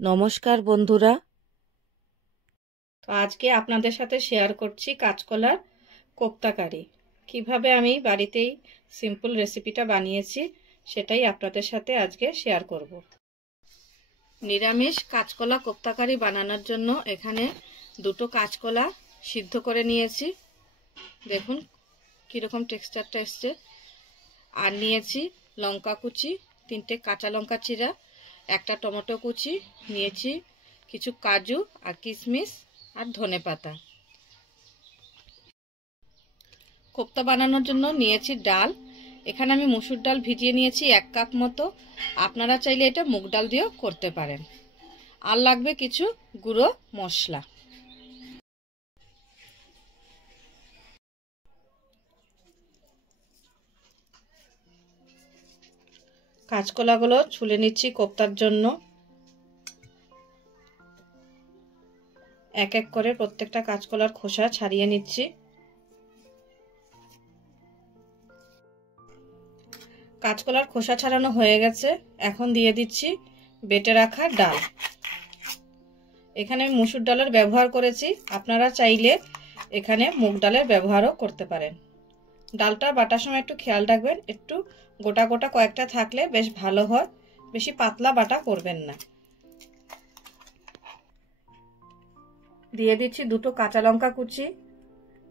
নমস্কার বন্ধুরা, তো আজকে আপনাদের সাথে শেয়ার করছি কাঁচকলার কোপ্তা কারি। কিভাবে আমি বাড়িতেই সিম্পল রেসিপিটা বানিয়েছি সেটাই আপনাদের সাথে আজকে শেয়ার করব। নিরামিষ কাঁচকলা কোপ্তা কারি বানানোর জন্য এখানে দুটো কাঁচকলা সিদ্ধ করে নিয়েছি। দেখুন কীরকম টেক্সচারটা এসছে। আর নিয়েছি লঙ্কা কুচি, 3টে কাঁচা লঙ্কা চিরা, একটা টমেটো কুচি, নিয়েছি কিছু কাজু আর কিশমিশ আর ধনেপাতা। কোপ্তা বানানোর জন্য নিয়েছি ডাল। এখানে আমি মসুর ডাল ভিজিয়ে নিয়েছি 1 কাপ মতো। আপনারা চাইলে এটা মুগ ডাল দিয়েও করতে পারেন। আর লাগবে কিছু গুঁড়ো মশলা। কাঁচকলাগুলো ছুলে নিচ্ছি কোপ্তার জন্য। এক এক করে প্রত্যেকটা কাঁচকলার খোসা ছাড়িয়ে নিচ্ছি। কাঁচকলার খোসা ছাড়ানো হয়ে গেছে। এখন দিয়ে দিচ্ছি বেটে রাখা ডাল। এখানে আমি মসুর ডালের ব্যবহার করেছি, আপনারা চাইলে এখানে মুগ ডালের ব্যবহারও করতে পারেন। ডালটা বাটার সময় একটু খেয়াল রাখবেন, একটু গোটা গোটা কয়েকটা থাকলে বেশ ভালো হয়, বেশি পাতলা বাটা করবেন না। দিয়ে দিচ্ছি 2টো কাঁচা লঙ্কা কুচি।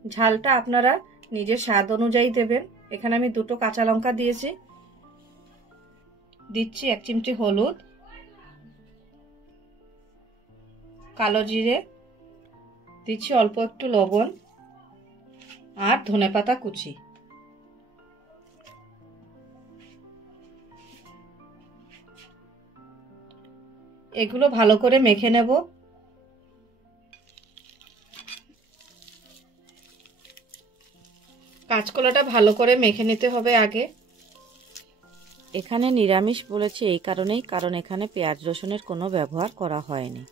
ঝালটা আপনারা নিজের স্বাদ অনুযায়ী দেবেন। এখানে আমি 2টো কাঁচা লঙ্কা দিয়েছি। দিচ্ছি 1 চিমটি হলুদ, কালো জিরে, দিচ্ছি অল্প একটু লবণ আর ধনেপাতা কুচি। এগুলো ভালো করে মেখে নেব। কাঁচকলাটা ভালো করে মেখে নিতে হবে আগে। এখানে নিরামিষ বলেছি এই কারণেই, কারণ এখানে পেঁয়াজ রসুনের কোনো ব্যবহার করা হয়নি।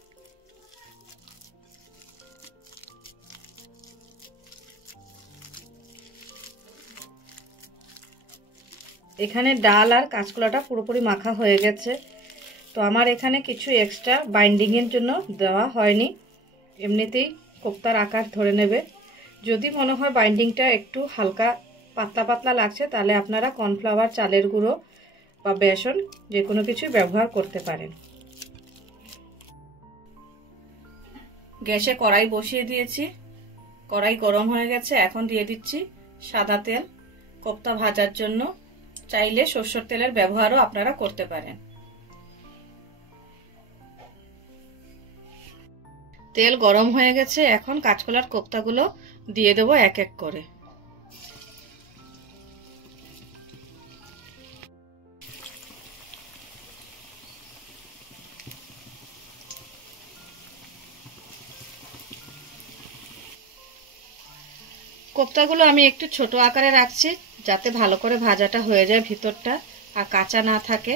এখানে ডাল আর কাঁচকলাটা পুরোপুরি মাখা হয়ে গেছে। তো আমার এখানে কিছু এক্সট্রা বাইন্ডিংয়ের জন্য দেওয়া হয়নি, এমনিতেই কোপ্তার আকার ধরে নেবে। যদি মনে হয় বাইন্ডিংটা একটু হালকা পাতলা পাতলা লাগছে, তাহলে আপনারা কর্নফ্লাওয়ার, চালের গুঁড়ো বা বেসন যে কোনো কিছু ব্যবহার করতে পারেন। গ্যাসে কড়াই বসিয়ে দিয়েছি, কড়াই গরম হয়ে গেছে। এখন দিয়ে দিচ্ছি সাদা তেল কোপ্তা ভাজার জন্য। চাইলে সরষের তেলের ব্যবহারও আপনারা করতে পারেন। তেল গরম হয়ে গেছে। এখন কাঁচকলার কোপ্তাগুলো দিয়ে দেবো এক এক করে। কোপ্তাগুলো আমি একটু ছোট আকারে রাখছি, যাতে ভালো করে ভাজাটা হয়ে যায় ভিতরটা আর কাঁচা না থাকে।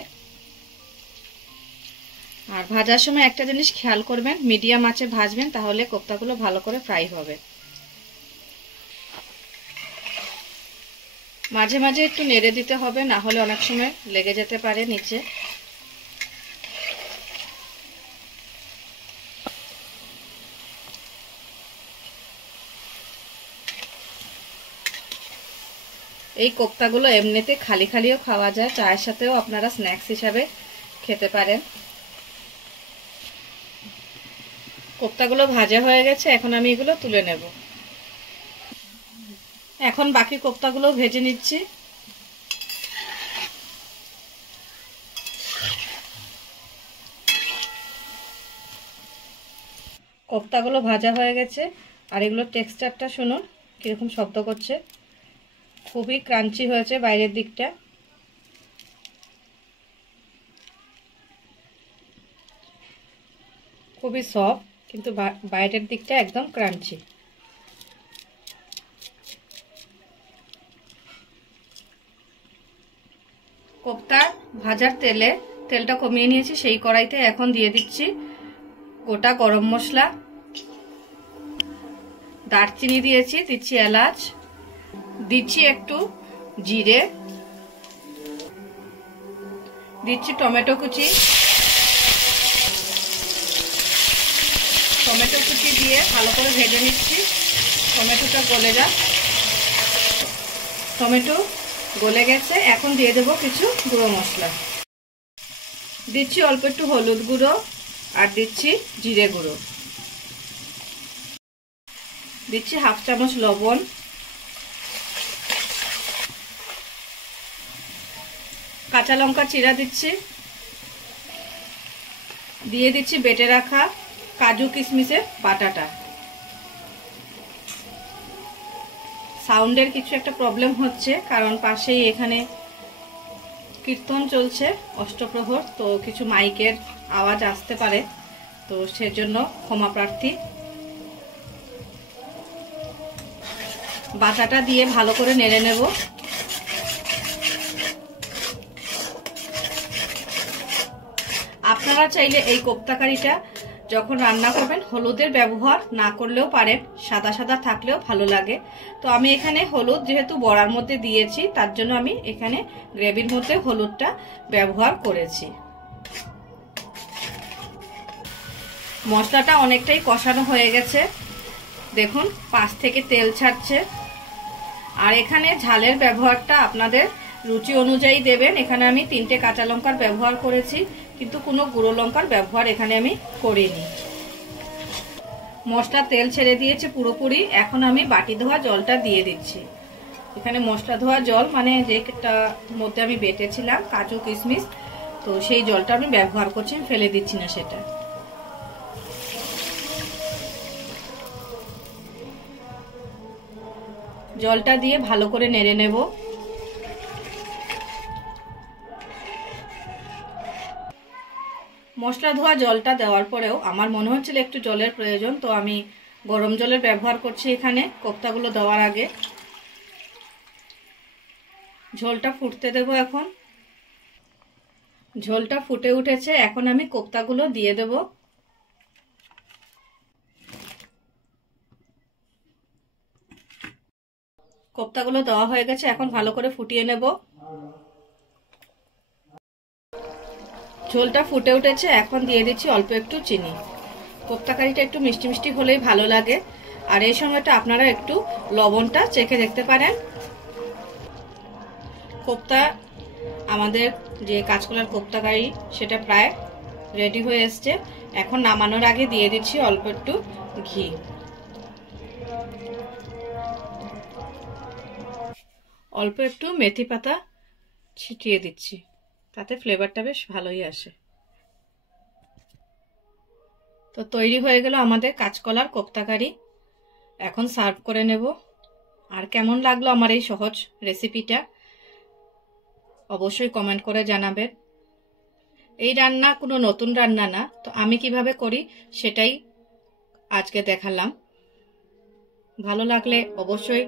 আর ভাজার সময় একটা জিনিস খেয়াল করবেন, মিডিয়াম আঁচে ভাজবেন, তাহলে কোপ্তাগুলো ভালো করে ফ্রাই হবে। মাঝে মাঝে একটু নেড়ে দিতে হবে, না হলে অনেক সময় লেগে যেতে পারে নিচে। এই কোপ্তাগুলো এমনিতে খালি খালিও খাওয়া যায়, চায়ের সাথেও আপনারা স্ন্যাক্স হিসাবে খেতে পারেন। কোপ্তাগুলো ভাজা হয়ে গেছে, এখন আমি এগুলো তুলে নেব। এখন বাকি কোপ্তাগুলো ভেজে নিচ্ছি। কোপ্তাগুলো ভাজা হয়ে গেছে, আর এগুলোর টেক্সচারটা শুনুন কিরকম শব্দ করছে। খুবই ক্রাঞ্চি হয়েছে বাইরের দিকটা। খুবই সফট, কিন্তু বাইরের দিকটা একদম ক্রাঞ্চি। কোপ্তা ভাজার তেলটা কমিয়ে নিয়েছি, সেই কড়াইতে এখন দিয়ে দিচ্ছি গোটা গরম মশলা, দারচিনি দিয়েছি, দিচ্ছি এলাচ, দিচ্ছি একটু জিরে, দিচ্ছি টমেটো কুচি, টমেটো কুচি দিয়ে ভালো করে ভেজে নিচ্ছি। টমেটোটা গলে যাক। টমেটো গলে গেছে, এখন দিয়ে দেবো কিছু গুঁড়ো মশলা। দিচ্ছি অল্প একটু হলুদ গুঁড়ো আর দিচ্ছি জিরে গুঁড়ো। দিচ্ছি হাফ চামচ লবণ, কাঁচা লঙ্কা চিরা দিচ্ছি, দিয়ে দিচ্ছি বেটে রাখা কাজু কিশমিশের বাটাটা। সাউন্ডের কিছু একটা প্রবলেম হচ্ছে, কারণ পাশেই এখানে কীর্তন চলছে অষ্টপ্রহর, তো কিছু মাইকের আওয়াজ আসতে পারে, তো সেজন্য ক্ষমা প্রার্থী। বাটাটা দিয়ে ভালো করে নেড়ে নেব। আপনারা চাইলে এই কোপ্তা কারিটা যখন রান্না করবেন হলুদের ব্যবহার না করলেও পারেন, সাদা সাদা থাকলেও ভালো লাগে। তো আমি এখানে হলুদ যেহেতু বড়ার মধ্যে দিয়েছি, তার জন্য আমি এখানে গ্রেভির মধ্যে হলুদটা ব্যবহার করেছি। মশলাটা অনেকটাই কষানো হয়ে গেছে, দেখুন পাশ থেকে তেল ছাড়ছে। আর এখানে ঝালের ব্যবহারটা আপনাদের রুচি অনুযায়ী দেবেন। এখানে আমি 3টে কাঁচা লঙ্কার ব্যবহার করেছি, কিন্তু কোনো গুঁড়ো লঙ্কার ব্যবহার এখানে আমি করিনি। মশলা তেল ছেড়ে দিয়েছে পুরোপুরি। এখন আমি বাটি ধোয়া জলটা দিয়ে দিচ্ছি। এখানে মশলা ধোয়া জল মানে যেটা মধ্যে আমি বেটেছিলাম কাজু কিশমিশ, তো সেই জলটা আমি ব্যবহার করছি, ফেলে দিচ্ছি না সেটা। জলটা দিয়ে ভালো করে নেড়ে নেব। মশলা ধোয়া জলটা দেওয়ার পরেও আমার মনে হচ্ছিল একটু জলের প্রয়োজন, তো আমি গরম জলের ব্যবহার করছি এখানে কোপ্তাগুলো দেওয়ার আগে। ঝোলটা ফুটতে দেব। এখন ঝোলটা ফুটে উঠেছে, এখন আমি কোপ্তাগুলো দিয়ে দেব। কোপ্তাগুলো দেওয়া হয়ে গেছে, এখন ভালো করে ফুটিয়ে নেব। ঝোলটা ফুটে উঠেছে, এখন দিয়ে দিচ্ছি অল্প একটু চিনি। কোপ্তা কারিটা একটু মিষ্টি মিষ্টি হলেই ভালো লাগে, আর এই সময়টা আপনারা একটু লবণটা চেখে দেখতে পারেন। কোপ্তা আমাদের যে কাঁচকলার কোপ্তা কারি সেটা প্রায় রেডি হয়ে এসছে। এখন নামানোর আগে দিয়ে দিচ্ছি অল্প একটু ঘি। অল্প একটু মেথি পাতা ছিটিয়ে দিচ্ছি, তাতে ফ্লেভারটা বেশ ভালোই আসে। তো তৈরি হয়ে গেল আমাদের কাঁচকলার কোপ্তা কারি। এখন সার্ভ করে নেব। আর কেমন লাগলো আমার এই সহজ রেসিপিটা অবশ্যই কমেন্ট করে জানাবেন। এই রান্না কোনো নতুন রান্না না, তো আমি কিভাবে করি সেটাই আজকে দেখালাম। ভালো লাগলে অবশ্যই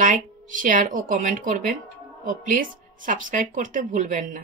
লাইক, শেয়ার ও কমেন্ট করবেন, ও প্লিজ সাবস্ক্রাইব করতে ভুলবেন না।